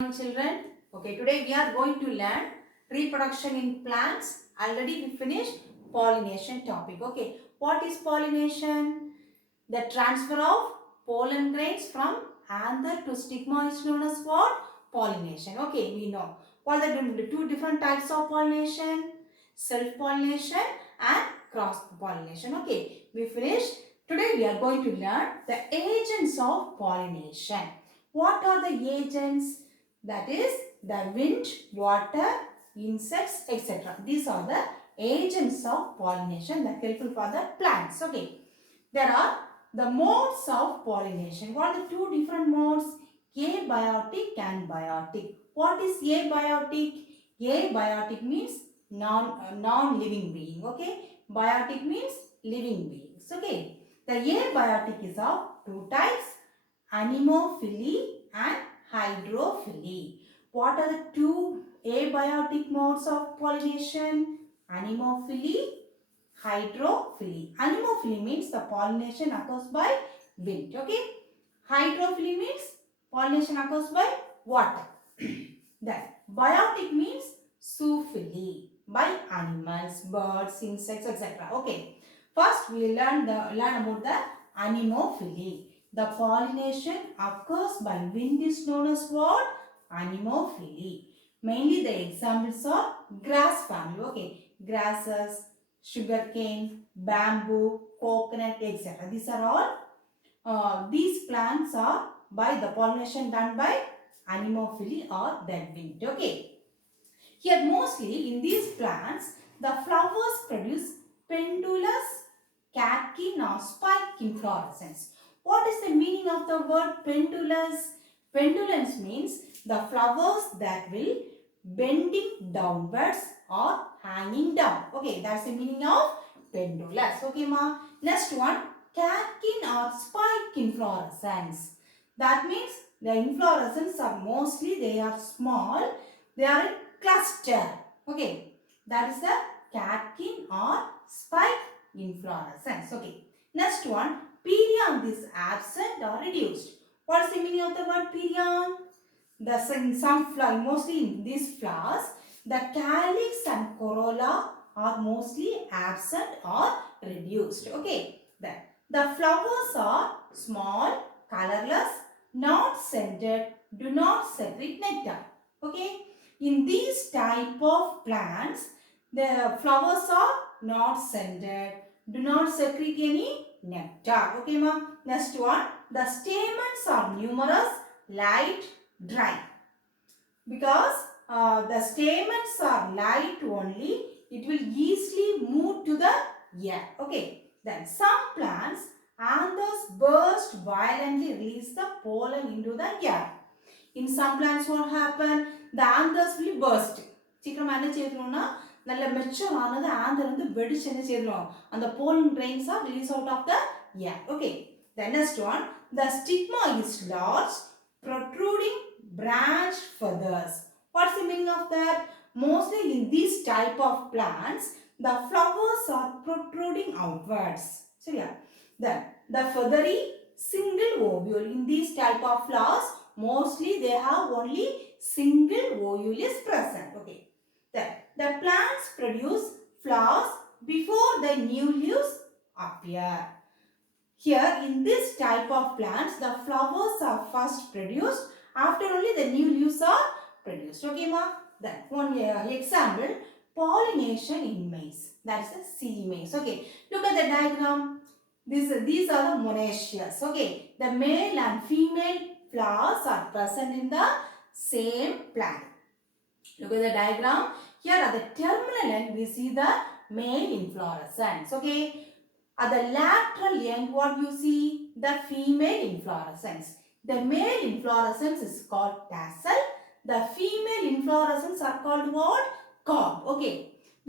Children, okay, today we are going to learn reproduction in plants. Already we finished pollination topic. Okay, what is pollination? The transfer of pollen grains from anther to stigma is known as what? Pollination. Okay, we know what are the two different types of pollination: self pollination and cross pollination. Okay, we finished. Today we are going to learn the agents of pollination. What are the agents? That is the wind, water, insects, etc. These are the agents of pollination that helpful for the plants. Okay. There are the modes of pollination. What are the two different modes? Abiotic and biotic. What is abiotic? Abiotic means non-living being. Okay. Biotic means living beings. Okay. The abiotic is of two types: anemophily and hydrophily. What are the two abiotic modes of pollination? Anemophily, hydrophily. Anemophily means the pollination occurs by wind. Okay. Hydrophily means pollination occurs by water. Then biotic means zoophily, by animals, birds, insects, etc. Okay. First we learn about the anemophily. The pollination occurs by wind is known as what? Anemophily. Mainly the examples are grass family. Okay. Grasses, sugarcane, bamboo, coconut, etc. These are all, these plants are by the pollination done by anemophily or that wind. Okay. Here mostly in these plants, the flowers produce pendulous, catkin or spike inflorescence. What is the meaning of the word pendulous? Pendulous means the flowers that will bending downwards or hanging down. Okay, that's the meaning of pendulous. Okay, ma. Next one, catkin or spike inflorescence. That means the inflorescence are mostly, they are small, they are in cluster. Okay, that is the catkin or spike inflorescence. Okay, next one, perianth is absent or reduced. What is the meaning of the word perianth? In some flower, mostly in these flowers, the calyx and corolla are mostly absent or reduced. Okay, then the flowers are small, colorless, not scented, do not secrete nectar. Okay, in these type of plants, the flowers are not scented, do not secrete any nectar. Okay, ma. Next one, the stamens are numerous, light, dry. Because the stamens are light only, it will easily move to the air. Okay. Then some plants, anthers burst violently, release the pollen into the air. In some plants what happen? The anthers will burst. சீக்கிரமா என்ன செய்யறோம்னா நல்ல mature ஆனது anther வந்து வெடிச்சு என்ன செய்யறோம் அந்த pollen grains are released out of the air. Okay. The next one, the stigma is large, protruding branch feathers. What's the meaning of that? Mostly in these type of plants, the flowers are protruding outwards. So yeah. Then the feathery single ovule. In these type of flowers, mostly they have only single ovule is present. Okay. Then the plants produce flowers before the new leaves appear. Here in this type of plants, the flowers are first produced, after only the new leaves are produced. Okay, ma? Then one example, pollination in maize. That is the sea maize. Okay, look at the diagram. These are the monoecious. Okay, the male and female flowers are present in the same plant. Look at the diagram. Here at the terminal end, we see the male inflorescence. Okay. At the lateral end, what you see? The female inflorescence. The male inflorescence is called tassel. The female inflorescence are called what? Cob. Okay.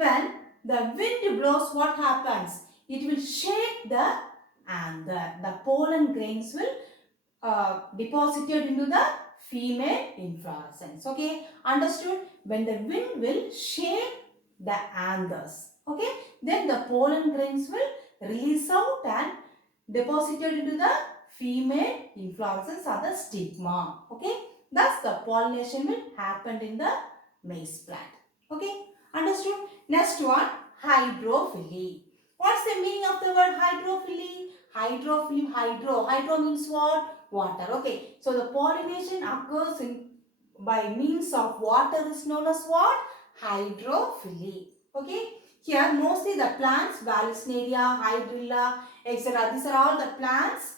When the wind blows, what happens? It will shake the anther. The pollen grains will deposited into the female inflorescence. Okay. Understood? When the wind will shake the anthers. Okay. Then the pollen grains will release out and deposited into the female inflorescence or the stigma. Okay. Thus, the pollination will happen in the maize plant. Okay, understood? Next one, hydrophily. What's the meaning of the word hydrophily? Hydro means what? Water. Okay, so the pollination occurs by means of water is known as what? Hydrophily. Okay, here mostly the plants, Vallisneria, Hydrilla, etc. These are all the plants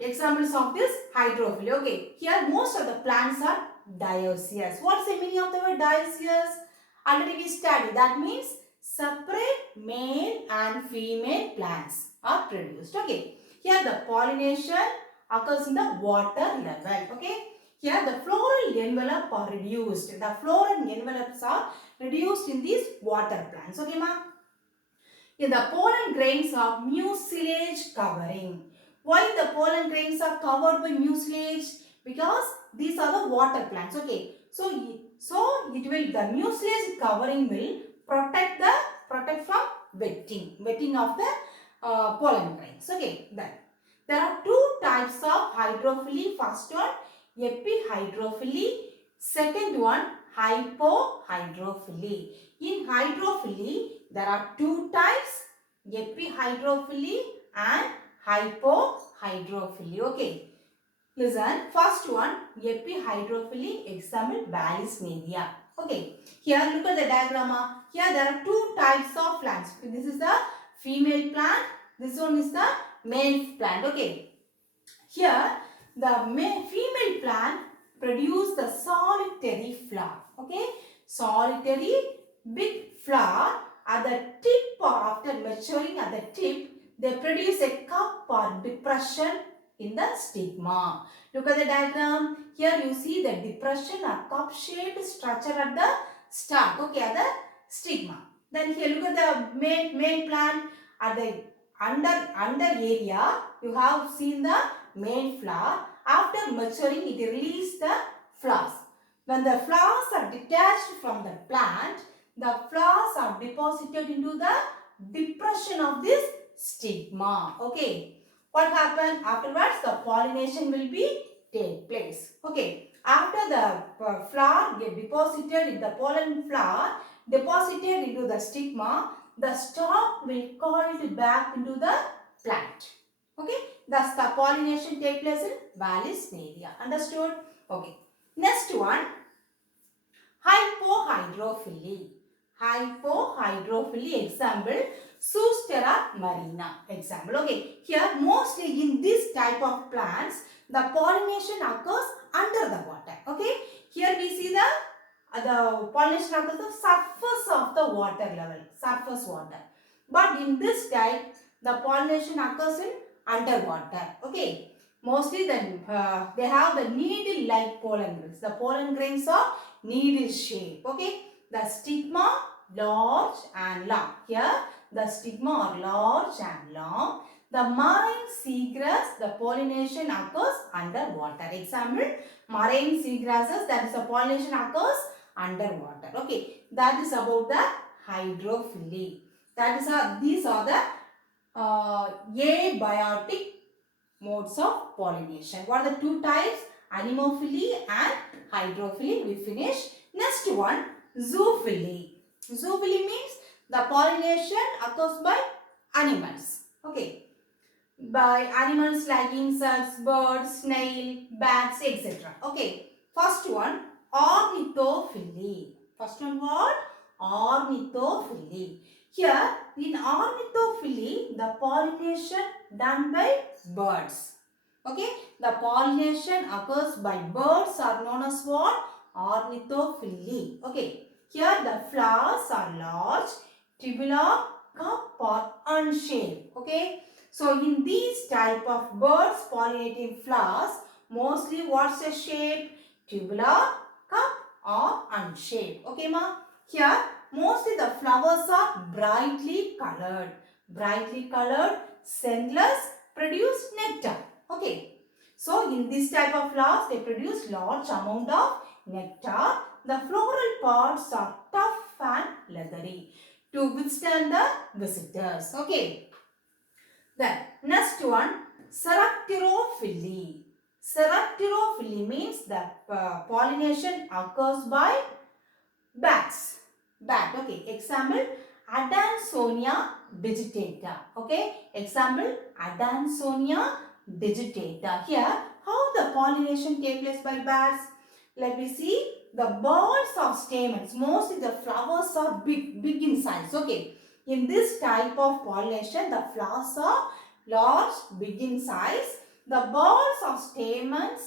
examples of this hydrophily. Okay, here most of the plants are dioecious. What's the meaning of the word dioecious? Already we studied. That means separate male and female plants are produced. Okay, here the pollination occurs in the water level. Okay, here the floral envelope are reduced. The floral envelopes are reduced in these water plants. Okay, ma? In the pollen grains are mucilage covering. Why the pollen grains are covered by mucilage? Because these are the water plants. Okay. So it will, the mucilage covering will protect from wetting of the pollen grains. Okay. Then there are two types of hydrophily. First one, epihydrophily. Second one, hypohydrophily. In hydrophily, there are two types, epihydrophily and hypohydrophily. Okay. Listen, first one, epihydrophily, example Vallisneria. Okay. Here, look at the diagram. Here, there are two types of plants. This is the female plant. This one is the male plant. Okay. Here, the female plant produce the solitary flower. Okay. Solitary big flower at the tip, or after maturing at the tip, they produce a cup or depression in the stigma. Look at the diagram. Here you see the depression or cup-shaped structure at the stalk. Okay, at the stigma. Then here look at the main plant at the under area. You have seen the main flower. After maturing, it releases the flowers. When the flowers are detached from the plant, the flowers are deposited into the depression of this stigma. Okay. What happened? Afterwards, the pollination will be take place. Okay. After the flower get deposited in the pollen flower, deposited into the stigma, the stalk will called back into the plant. Okay. Thus, the pollination take place in Vallisneria. Understood? Okay. Next one, hypohydrophily. Hypohydrophily, example, Zostera marina. Example. Okay. Here, mostly in this type of plants, the pollination occurs under the water. Okay. Here we see the pollination occurs the surface of the water level. Surface water. But in this type, the pollination occurs in underwater. Okay. Mostly then they have the needle-like pollen grains. The pollen grains are needle shape. Okay. The stigma large and long. Here the stigma are large and long. The marine seagrass, the pollination occurs underwater. Example, marine seagrasses, that is the pollination occurs underwater. Okay. That is about the hydrophily. That is these are the abiotic modes of pollination. What are the two types? Anemophily and hydrophily. We finish. Next one, zoophily. Zoophily means the pollination occurs by animals. Okay. By animals like insects, birds, snail, bats, etc. Okay. First one, ornithophily. First one what? Ornithophily. Here in ornithophily, the pollination done by birds. Okay, the pollination occurs by birds are known as what? Ornithophily. Okay, here the flowers are large, tubular, cup or unshaped. Okay, so in these type of birds pollinating flowers, mostly what's the shape? Tubular, cup or unshaped. Okay, ma? Here mostly the flowers are brightly colored. Brightly colored, scentless, produce nectar. Okay. So in this type of flowers, they produce large amount of nectar. The floral parts are tough and leathery to withstand the visitors. Okay. Then next one, Ceracterophily. Seropterophily means the pollination occurs by bats. Bat. Okay. Example, Adansonia digitata. Okay. Example, Adansonia digitata. Here, how the pollination takes place by bats? Let me see. The balls of stamens, mostly the flowers are big in size. Okay. In this type of pollination, the flowers are large, big in size. The balls of stamens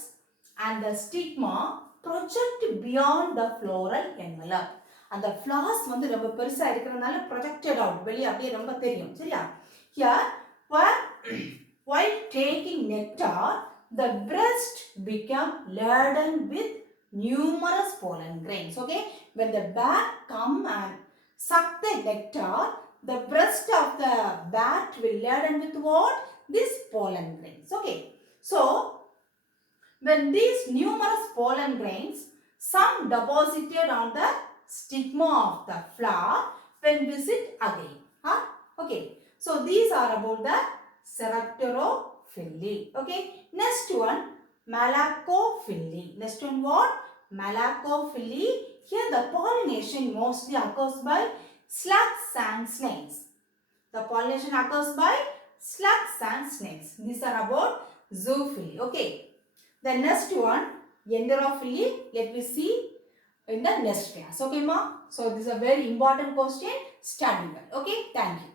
and the stigma project beyond the floral envelope. And the flowers வந்து ரொம்ப பெருசா இருக்கிறதுனால projected out வெளிய அப்படியே ரொம்ப தெரியும் சரியா. Here while taking nectar, the breast become laden with numerous pollen grains. Okay, when the bat come and suck the nectar, the breast of the bat will laden with what? This pollen grains. Okay, so when these numerous pollen grains, some deposited on the stigma of the flower when visit again. Huh? Okay. So these are about the Seropterophily. Okay. Next one, Malacophily. Next one what? Malacophily. Here the pollination mostly occurs by slugs and snakes. The pollination occurs by slugs and snakes. These are about zoophily. Okay. The next one, Enterophily. Let me see in the next class. Okay, ma? So this is a very important question. Study well. Okay. Thank you.